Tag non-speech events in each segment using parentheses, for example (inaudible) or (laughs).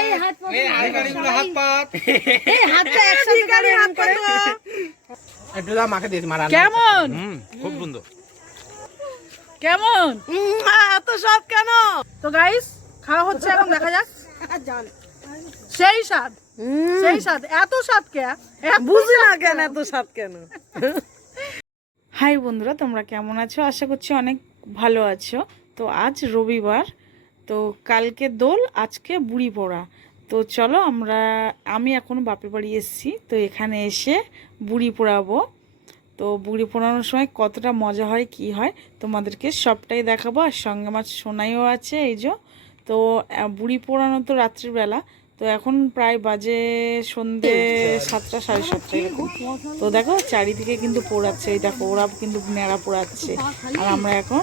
এই হাত পাতো। এই হাতটা একসাথে করে এরম করে। একটু দাও মাকে দিয়েছি মারা কেমন? খুব সুন্দর। কেমন? এত কেন? তো গাইস খাওয়া হচ্ছে এখন দেখা যাক। সেই স্বাদ সেই স্বাদ। এত স্বাদ কে? বুঝি না কেন? এত স্বাদ কেন? হাই বন্ধুরা, তোমরা কেমন আছো? আশা করছি অনেক ভালো আছো। তো আজ রবিবার, তো কালকে দোল, আজকে বুড়ি পোড়া। তো চলো আমরা, আমি এখন বাপের বাড়ি এসেছি, তো এখানে এসে বুড়ি পোড়াবো। তো বুড়ি পোড়ানোর সময় কতটা মজা হয়, কি হয়, তোমাদেরকে সবটাই দেখাবো। আর সঙ্গে আমার সোনাইও আছে, এই যে। তো বুড়ি পোড়ানো তো রাত্রিবেলা তো এখন প্রায় বাজে সন্ধে সাতটা সাড়ে সাতটা এরকম। তো দেখো চারিদিকে কিন্তু পোড়াচ্ছে এই দেখো ওরা কিন্তু ন্যাড়া পোড়াচ্ছে। আর আমরা এখন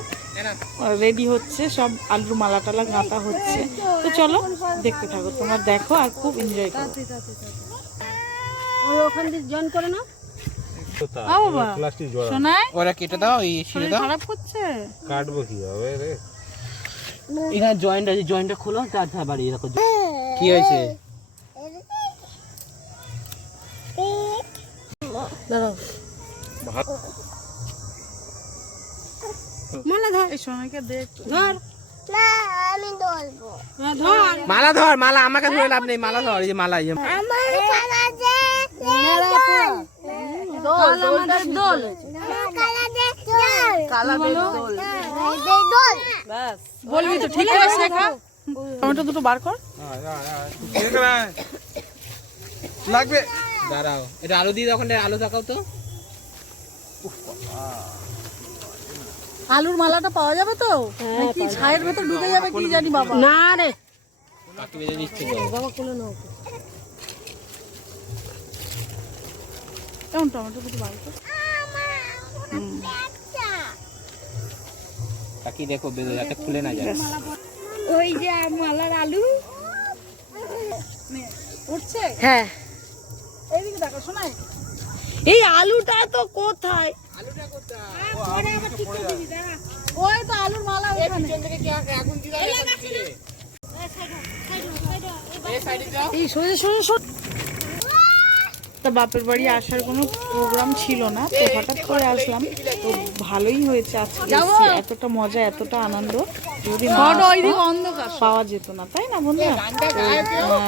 রেডি হচ্ছে সব আলুর মালা টালা গাঁথা হচ্ছে। তো চলো দেখতে থাকো তোমরা দেখো আর খুব এনজয় করো। ওখান থেকে জয়েন করে না? ওরা কেটে দাও এই ছিঁড়ে দাও। খারাপ করছে? কাটবো কীভাবে রে? এখানে জয়েন্ট আছে জয়েন্টটা খোলো তার বাড়ি এরকম কি হয়েছে? মালা ধর। এই সোনাকে দেখ ধর। হ্যাঁ, ধর। মালা ধর মালা আমাকে ধরে লাভ নেই মালা ধর এই মালা বলবি তো ঠিক আছে শেখা টমেটো দুটো বার কর। লাগবে। দাঁড়াও এটা আলু দিয়ে ওখানে আলু দেখাও তো। আলুর মালাটা পাওয়া যাবে তো? নাকি ছায়ের ভেতর ঢুকে যাবে কি জানি বাবা। না রে। তো। বাবা কোলে নাও। কেমন টমেটো দুটো বার কর? কাকি দেখো বেজে যাতে খুলে না যায়। ওই যে মালার আলু। উঠছে? হ্যাঁ। এইদিকে দেখো শোনাই এই আলুটা তো কোথায়? ওই তো আলুর মালা ওখানে। এই সোজা সোজা সোজা। তা বাপের বাড়ি আসার কোনো প্রোগ্রাম ছিল না তো হঠাৎ করে আসলাম। তো ভালোই হয়েছে আজকে এতটা মজা এতটা আনন্দ যদি পাওয়া যেত না তাই না বন্ধুরা?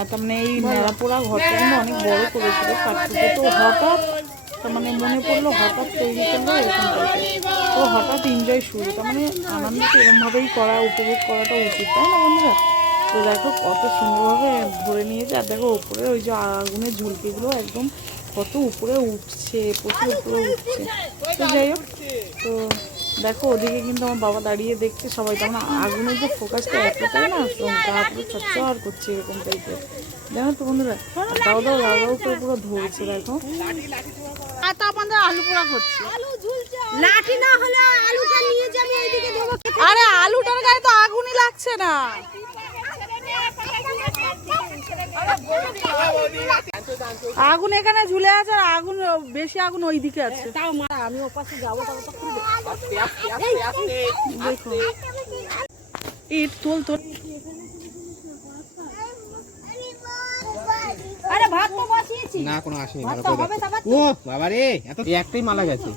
তার মানে এই নেড়াপোড়া ঘরটা কিন্তু অনেক বড় করেছিল কাঠপুজো তো হঠাৎ তার মানে মনে পড়ল হঠাৎ তৈরি করল এরকম টাইপের। তো হঠাৎ এনজয় শুরু তার মানে আনন্দকে এরমভাবেই করা উপভোগ করাটা উচিত তাই না বন্ধুরা? তো দেখো কত সুন্দরভাবে ধরে নিয়েছে। আর দেখো উপরে ওই যে আগুনের ঝুলকিগুলো একদম কত উপরে উঠছে প্রচুর উপরে উঠছে। তো যাই হোক তো দেখো ওদিকে কিন্তু আমার বাবা দাঁড়িয়ে দেখছে সবাই। তেমন আগুনের যে ফোকাসটা এতটাই না গা পুরো চচ্চর করছে এরকম টাইপের দেখো তো বন্ধুরা দাও দাও দাও দাও করে পুরো ধরছে দেখো। আলু পোড়া করছে। লাঠি না হলে আলুটা নিয়ে যাবে আরে আলুটার গায়ে তো আগুনই লাগছে না। আগুন এখানে ঝুলে আছে আর আগুন বেশি আগুন ওই দিকে আছে। তাও মা আমি ওপাশে যাব দেখো ইট তোল তোল। আরে ভাত তো বসিয়েছি। না কোনো আসেনি ও বাবা রে এত একটাই মালা গেছে।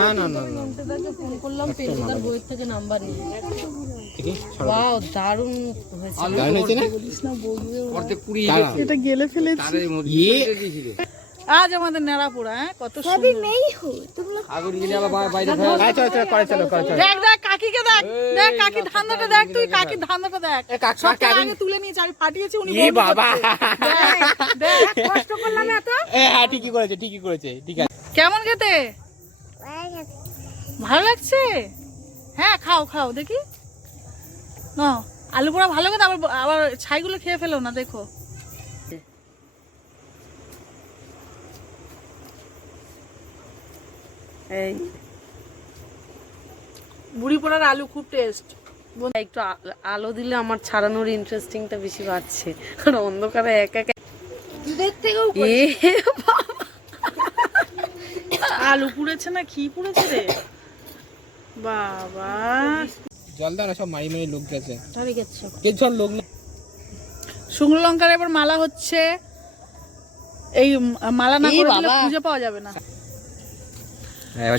না না না না। ফোন করলাম পেন্টার বইয়ের থেকে নাম্বার নিয়ে। ওয়াও দারুণ হয়েছে? এটা গেলে ফেলেছি। ইয়ে। আজ আমাদের হ্যাঁ কত সুন্দর। আয়, চলো চলো করে চলো করে চলো। দেখ দেখ কাকিকে দেখ দেখ কাকি ধান্দাটা দেখ তুই কাকির ধান্দাটা দেখ। এ, কাক- সব কাকি- আগে তুলে নিয়েছে আমি ফাটিয়েছি উনি বমি বাবা। দেখ কষ্ট করলাম এত। এ, হ্যাঁ ঠিকই করেছে ঠিকই করেছে ঠিক আছে। কেমন খেতে? ভালো লাগছে? হ্যাঁ খাও খাও দেখি। না আলু পোড়া ভালো খেতে আবার আবার ছাইগুলো খেয়ে ফেলো না দেখো। এই। বুড়ি পোড়ার আলু খুব টেস্ট একটু আলো দিলে আমার ছাড়ানোর ইন্টারেস্টিংটা বেশি বাড়ছে। আর অন্ধকারে এক একা দুধের থেকেও আলু পুড়েছে না কি পুড়েছে রে? বাবা। জল দাও না সব মারি মারি লোক গেছে। গেছে। কে লোক না শুকনো লঙ্কার এবার মালা হচ্ছে এই মালা না এই করে দিলে খুঁজে পাওয়া যাবে না। হ্যাঁ,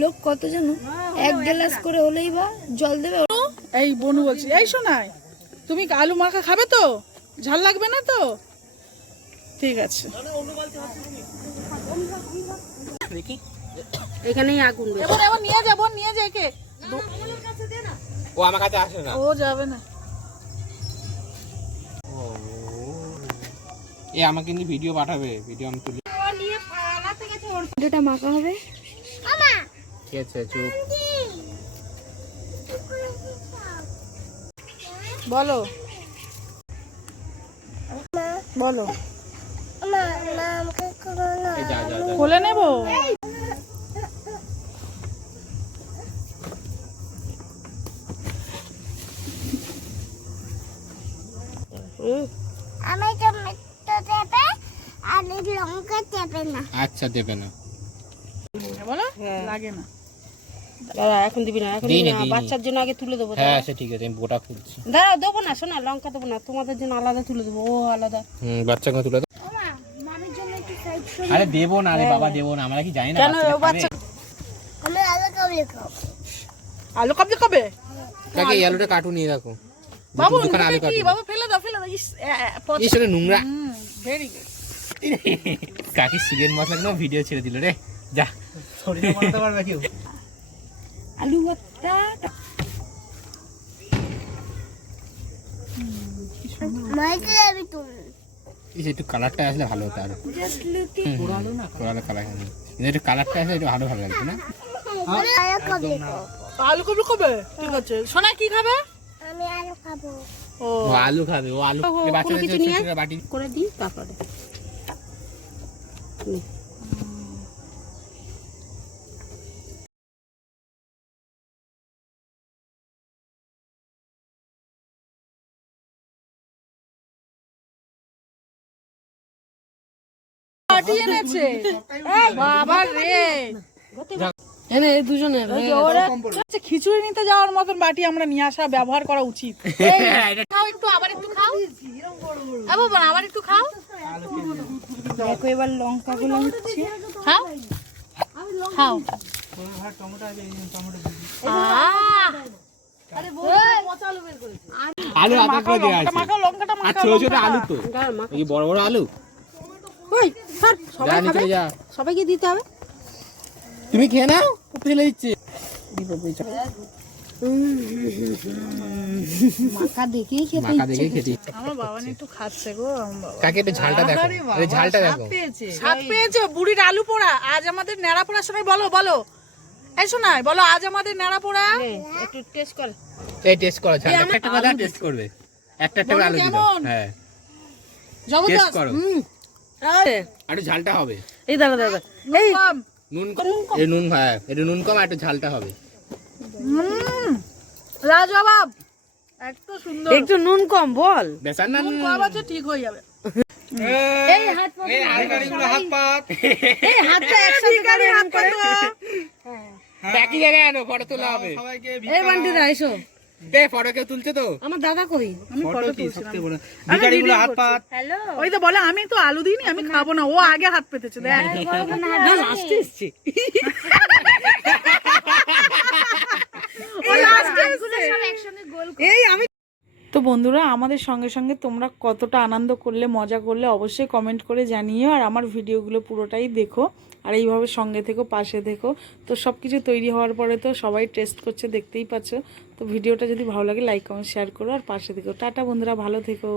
লোক। কত জানো? এক গ্লাস করে হলেই বা জল দেবে। এই বনু বলছি এই শোনাই তুমি আলু মাখা খাবে তো? ঝাল লাগবে না তো? ঠিক আছে। এখানেই আগুন এবার এবার নিয়ে যাব নিয়ে যাই কে? ও আমার কাছে আসে না? ও যাবে না। এ আমাকে কিন্তু ভিডিও পাঠাবে ভিডিও আমি তুলি। এটা মাখা হবে? ঠিক আছে চুপ। বলো। বলো। খুলে নেব? আমি টমেটো দেবে আর লঙ্কা দেবে না। আচ্ছা দেবে না। বলো। লাগে না। দাঁড়া এখন দিবি না এখন না, না দিই না। বাচ্চার জন্য আগে তুলে দেবো হ্যাঁ সে ঠিক আছে আমি বোটা খুলছি। দাঁড়াও দেবো না শোনা লঙ্কা দেবো না তোমাদের জন্য আলাদা তুলে দেবো ও আলাদা। হুম বাচ্চাকে তুলে দাও। মামির জন্য একটু সাইড আরে দেবো না রে বাবা দেবো না আমরা কি জানি না কেন বাচ্চা খাব। আলু কবে কবে কাকে আলুটা কাটু নিয়ে রাখো। বাবু আলু এটা কি? কাটু বাবু সেটা নোংরা। ভেরি গুড কাকি সিগেন মশলা কেন ভিডিও ছেড়ে দিল রে। যা। আলু ভর্তা মাইকে যাবি তুমি এই যে একটু কালারটা আসলে ভালো হতো আরও। কালার একটু কালারটা আসলে একটু আরও ভালো লাগবে না? আলু খাব আলু কবে কবে? ঠিক আছে। সোনা কি খাবে? আমি আলু খাব। ও। আলু খাবে ও আলু এই কিছু নিয়ে বাটি। করে দিই তারপরে। এনেছে। বাবা রে। এনে এই দুজনে আচ্ছা খিচুড়ি নিতে যাওয়ার মতন বাটি আমরা নিয়ে আসা ব্যবহার করা উচিত। (laughs) খাও একটু আবার একটু খাও। এ বাবা আবার একটু খাও। দেখো এবার লঙ্কা গুলো হচ্ছে খাও। খাও। আলু আদা করে দেওয়া লঙ্কাটা আছে। আর ছোট ছোট আলু তো। বড় বড় আলু? সবাইকে দিতে হবে। তুমি খেয়ে নাও ফেলে দিচ্ছে। আলু পোড়া। আজ আমাদের ন্যাড়া বলো বলো। এই শোনাই বলো আজ আমাদের ন্যাড়া পোড়া? একটু টেস্ট কর। এই টেস্ট করো একটা একটা কথা টেস্ট করবে। একটা একটা আলু দিবে হ্যাঁ। জবরদস্ত। ঝালটা হবে। এই দাঁড়া দাঁড়া। এই কম নুন এই নুন হ্যাঁ একটু নুন কম আর একটু ঝালটা হবে। লাজবাব এত সুন্দর। একটু নুন কম বল। বেসার না নুন কম আছে ঠিক হয়ে যাবে। এই হাত পা এই হাত পাত এই হাতটা একসাথে করে একই জায়গায় আনো ফটো তোলা। হবে। এই বান্টিদা এসো। এ ফটো কেউ তুলছে তো? আমার দাদা কই? আমি ফটো তুলছিলাম। ভিখারিগুলো হাত পাত হ্যালো ওই তো বলে আমি তো আলু দিইনি আমি খাব না। ও আগে হাত পেতেছে দেখ। না লাস্টে এসছে। ও লাস্টে এসছে। সব একসঙ্গে গোল এই আমি বন্ধুরা, আমাদের সঙ্গে সঙ্গে তোমরা কতটা আনন্দ করলে, মজা করলে অবশ্যই কমেন্ট করে জানিও আর আমার ভিডিওগুলো পুরোটাই দেখো আর এইভাবে সঙ্গে থেকো, পাশে থেকো। তো সব কিছু তৈরি হওয়ার পরে তো সবাই টেস্ট করছে, দেখতেই পাচ্ছ। তো ভিডিওটা যদি ভালো লাগে লাইক কমেন্ট শেয়ার করো আর পাশে থেকো। টাটা বন্ধুরা, ভালো থেকো।